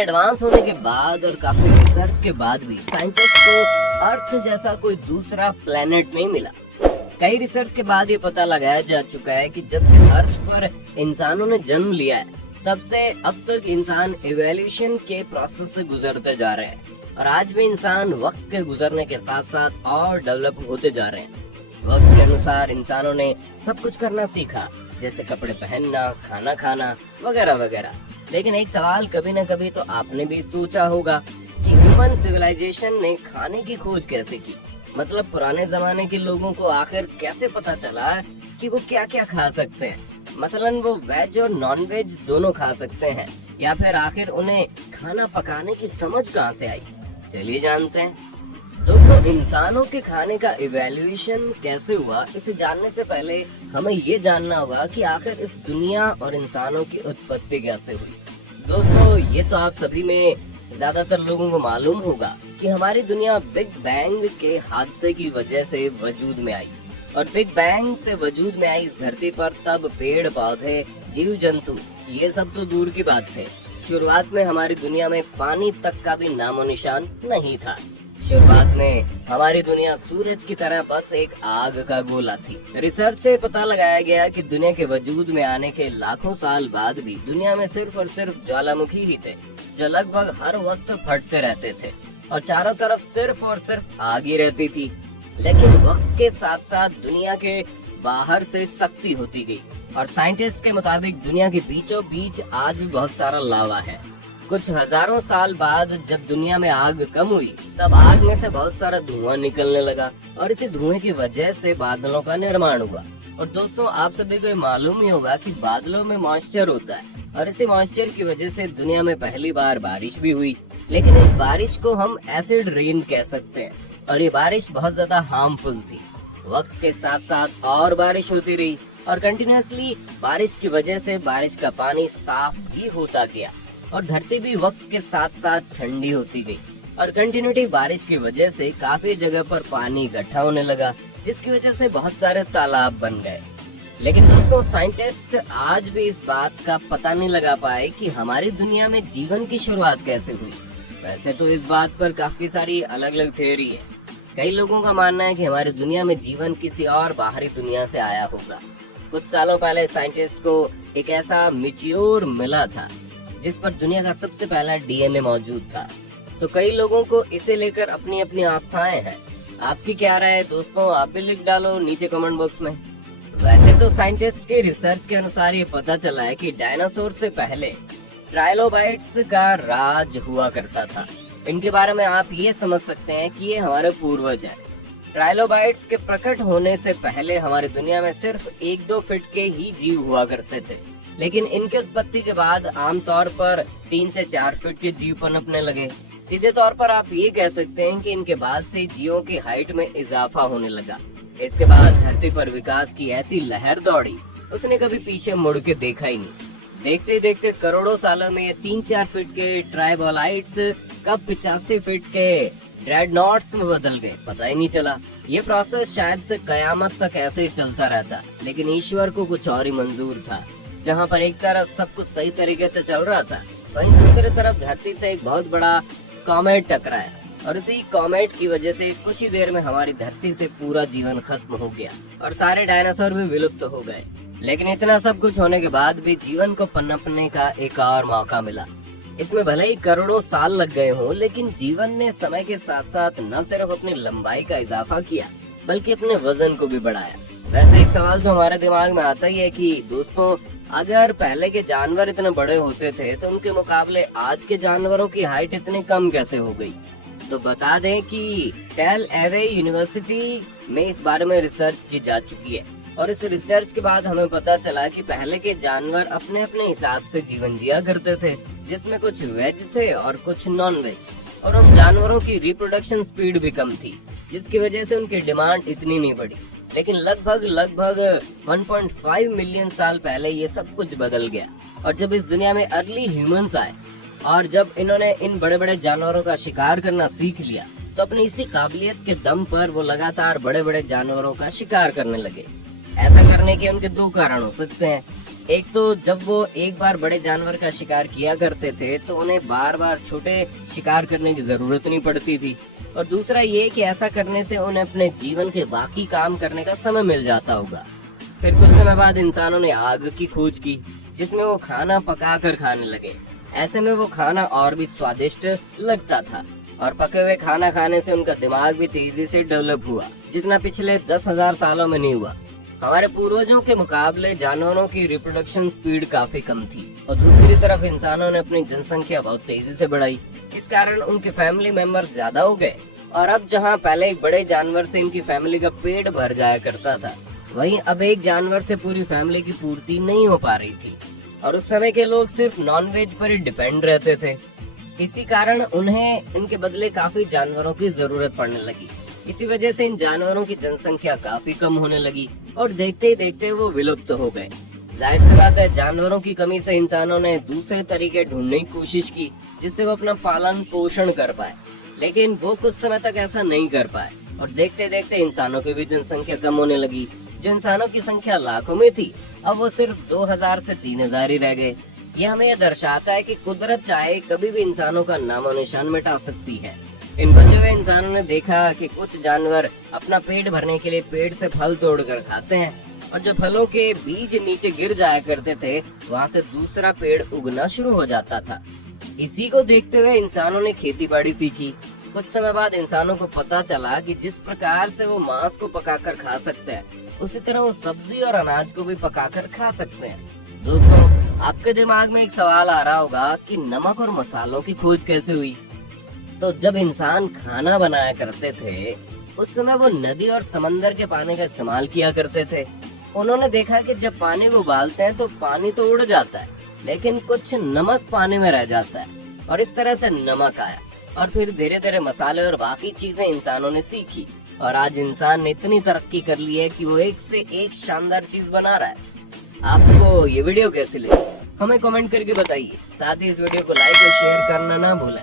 Advance होने के बाद और काफी रिसर्च के बाद भी साइंटिस्ट को अर्थ जैसा कोई दूसरा प्लेनेट नहीं मिला। कई रिसर्च के बाद ये पता लगाया जा चुका है कि जब से अर्थ पर इंसानों ने जन्म लिया है तब से अब तक इंसान इवोल्यूशन के प्रोसेस से गुजरते जा रहे हैं और आज भी इंसान वक्त के गुजरने के साथ साथ और डेवलप होते जा रहे हैं। वक्त के अनुसार इंसानों ने सब कुछ करना सीखा, जैसे कपड़े पहनना, खाना खाना वगैरह वगैरह। लेकिन एक सवाल कभी न कभी तो आपने भी सोचा होगा कि ह्यूमन सिविलाइजेशन ने खाने की खोज कैसे की। मतलब पुराने जमाने के लोगों को आखिर कैसे पता चला कि वो क्या क्या खा सकते हैं। मसलन वो वेज और नॉन वेज दोनों खा सकते हैं, या फिर आखिर उन्हें खाना पकाने की समझ कहाँ से आई। चलिए जानते हैं। दोस्तों, इंसानों के खाने का इवैल्यूएशन कैसे हुआ, इसे जानने से पहले हमें ये जानना होगा कि आखिर इस दुनिया और इंसानों की उत्पत्ति कैसे हुई। दोस्तों, ये तो आप सभी में ज्यादातर लोगों को मालूम होगा कि हमारी दुनिया बिग बैंग के हादसे की वजह से वजूद में आई, और बिग बैंग से वजूद में आई इस धरती पर तब पेड़ पौधे, जीव जंतु ये सब तो दूर की बात थे। शुरुआत में हमारी दुनिया में पानी तक का भी नामो निशान नहीं था। शुरुआत में हमारी दुनिया सूरज की तरह बस एक आग का गोला थी। रिसर्च से पता लगाया गया कि दुनिया के वजूद में आने के लाखों साल बाद भी दुनिया में सिर्फ और सिर्फ ज्वालामुखी ही थे, जो लगभग हर वक्त फटते रहते थे और चारों तरफ सिर्फ और सिर्फ आग ही रहती थी। लेकिन वक्त के साथ साथ दुनिया के बाहर से सख्ती होती गई और साइंटिस्ट के मुताबिक दुनिया के बीचों बीच आज भी बहुत सारा लावा है। कुछ हजारों साल बाद जब दुनिया में आग कम हुई तब आग में से बहुत सारा धुआं निकलने लगा और इसी धुएं की वजह से बादलों का निर्माण हुआ। और दोस्तों, आप सभी को मालूम ही होगा कि बादलों में मॉइस्चर होता है और इसी मॉइस्चर की वजह से दुनिया में पहली बार बारिश भी हुई। लेकिन इस बारिश को हम एसिड रेन कह सकते हैं और ये बारिश बहुत ज्यादा हार्मफुल थी। वक्त के साथ साथ और बारिश होती रही और कंटिन्यूसली बारिश की वजह से बारिश का पानी साफ भी होता गया और धरती भी वक्त के साथ साथ ठंडी होती गई और कंटिन्यूटी बारिश की वजह से काफी जगह पर पानी इकट्ठा होने लगा, जिसकी वजह से बहुत सारे तालाब बन गए। लेकिन दोस्तों, साइंटिस्ट आज भी इस बात का पता नहीं लगा पाए कि हमारी दुनिया में जीवन की शुरुआत कैसे हुई। वैसे तो इस बात पर काफी सारी अलग अलग थ्योरी है। कई लोगों का मानना है कि हमारी दुनिया में जीवन किसी और बाहरी दुनिया से आया होगा। कुछ सालों पहले साइंटिस्ट को एक ऐसा मिट्योर मिला था जिस पर दुनिया का सबसे पहला डीएनए मौजूद था। तो कई लोगों को इसे लेकर अपनी अपनी आस्थाएं हैं। आपकी क्या राय है दोस्तों, आप भी लिख डालो नीचे कमेंट बॉक्स में। वैसे तो साइंटिस्ट के रिसर्च के अनुसार ये पता चला है कि डायनासोर से पहले ट्राइलोबाइट्स का राज हुआ करता था। इनके बारे में आप ये समझ सकते हैं कि ये हमारे पूर्वज हैं। ट्राइलोबाइट्स के प्रकट होने से पहले हमारी दुनिया में सिर्फ 1-2 फीट के ही जीव हुआ करते थे, लेकिन इनके उत्पत्ति के बाद आमतौर पर 3 से 4 फीट के जीव पनपने लगे। सीधे तौर पर आप ये कह सकते हैं कि इनके बाद से जीवों की हाइट में इजाफा होने लगा। इसके बाद धरती पर विकास की ऐसी लहर दौड़ी, उसने कभी पीछे मुड़ के देखा ही नहीं। देखते देखते करोड़ों सालों में ये 3-4 फीट के ट्राइबोलाइट्स कब 85 फीट के ड्रेडनॉट्स में बदल गए, पता ही नहीं चला। ये प्रोसेस शायद से कयामत तक ऐसे ही चलता रहता, लेकिन ईश्वर को कुछ और ही मंजूर था। जहाँ पर एक तरफ सब कुछ सही तरीके से चल रहा था, वहीं दूसरी तरफ धरती से एक बहुत बड़ा कॉमेट टकराया और इसी कॉमेट की वजह से कुछ ही देर में हमारी धरती से पूरा जीवन खत्म हो गया और सारे डायनासोर भी विलुप्त हो गए। लेकिन इतना सब कुछ होने के बाद भी जीवन को पनपने का एक और मौका मिला। इसमें भले ही करोड़ों साल लग गए हों, लेकिन जीवन ने समय के साथ साथ न सिर्फ अपनी लंबाई का इजाफा किया बल्कि अपने वजन को भी बढ़ाया। वैसे एक सवाल तो हमारे दिमाग में आता ही है कि दोस्तों, अगर पहले के जानवर इतने बड़े होते थे तो उनके मुकाबले आज के जानवरों की हाइट इतनी कम कैसे हो गई। तो बता दें कि टेल एवे यूनिवर्सिटी में इस बारे में रिसर्च की जा चुकी है और इस रिसर्च के बाद हमें पता चला कि पहले के जानवर अपने अपने हिसाब से जीवन जिया करते थे, जिसमें कुछ वेज थे और कुछ नॉन वेज, और उन जानवरों की रिप्रोडक्शन स्पीड भी कम थी, जिसकी वजह से उनकी डिमांड इतनी नहीं बढ़ी। लेकिन लगभग 1.5 मिलियन साल पहले ये सब कुछ बदल गया और जब इस दुनिया में अर्ली ह्यूमंस आए और जब इन्होंने इन बड़े बड़े जानवरों का शिकार करना सीख लिया तो अपनी इसी काबिलियत के दम पर वो लगातार बड़े बड़े जानवरों का शिकार करने लगे। ऐसा करने के उनके 2 कारण हो सकते हैं। एक तो जब वो एक बार बड़े जानवर का शिकार किया करते थे तो उन्हें बार बार छोटे शिकार करने की जरूरत नहीं पड़ती थी, और दूसरा ये कि ऐसा करने से उन्हें अपने जीवन के बाकी काम करने का समय मिल जाता होगा। फिर कुछ समय बाद इंसानों ने आग की खोज की, जिसमें वो खाना पका कर खाने लगे। ऐसे में वो खाना और भी स्वादिष्ट लगता था, और पके हुए खाना खाने से उनका दिमाग भी तेजी से डेवलप हुआ, जितना पिछले 10,000 सालों में नहीं हुआ। हमारे पूर्वजों के मुकाबले जानवरों की रिप्रोडक्शन स्पीड काफी कम थी, और दूसरी तरफ इंसानों ने अपनी जनसंख्या बहुत तेजी से बढ़ाई। इस कारण उनके फैमिली मेंबर ज्यादा हो गए, और अब जहां पहले एक बड़े जानवर से इनकी फैमिली का पेट भर जाया करता था, वहीं अब एक जानवर से पूरी फैमिली की पूर्ति नहीं हो पा रही थी। और उस समय के लोग सिर्फ नॉनवेज पर ही डिपेंड रहते थे। इसी कारण उन्हें इनके बदले काफी जानवरों की जरूरत पड़ने लगी। इसी वजह से इन जानवरों की जनसंख्या काफी कम होने लगी, और देखते ही देखते वो विलुप्त हो गए। जाहिर सी बात है, जानवरों की कमी से इंसानों ने दूसरे तरीके ढूंढने की कोशिश की जिससे वो अपना पालन पोषण कर पाए, लेकिन वो कुछ समय तक ऐसा नहीं कर पाए, और देखते देखते इंसानों की भी जनसंख्या कम होने लगी। जो इंसानों की संख्या लाखों में थी, अब वो सिर्फ 2000 से 3000 ही रह गए। ये हमें यह दर्शाता है कि कुदरत चाहे कभी भी इंसानों का नामो निशान मिटा सकती है। इन बचे हुए इंसानों ने देखा कि कुछ जानवर अपना पेट भरने के लिए पेड़ से फल तोड़कर खाते हैं, और जो फलों के बीज नीचे गिर जाया करते थे, वहाँ से दूसरा पेड़ उगना शुरू हो जाता था। इसी को देखते हुए इंसानों ने खेती बाड़ी सीखी। कुछ समय बाद इंसानों को पता चला कि जिस प्रकार से वो मांस को पकाकर खा सकते हैं, उसी तरह वो सब्जी और अनाज को भी पकाकर खा सकते हैं। दोस्तों, आपके दिमाग में एक सवाल आ रहा होगा कि नमक और मसालों की खोज कैसे हुई? तो जब इंसान खाना बनाया करते थे, उस समय वो नदी और समंदर के पानी का इस्तेमाल किया करते थे। उन्होंने देखा कि जब पानी को उबालते हैं तो पानी तो उड़ जाता है, लेकिन कुछ नमक पानी में रह जाता है, और इस तरह से नमक आया। और फिर धीरे धीरे मसाले और बाकी चीजें इंसानों ने सीखी, और आज इंसान ने इतनी तरक्की कर ली है कि वो एक से एक शानदार चीज बना रहा है। आपको ये वीडियो कैसी लगी हमें कमेंट करके बताइए। साथ ही इस वीडियो को लाइक और शेयर करना ना भूलें।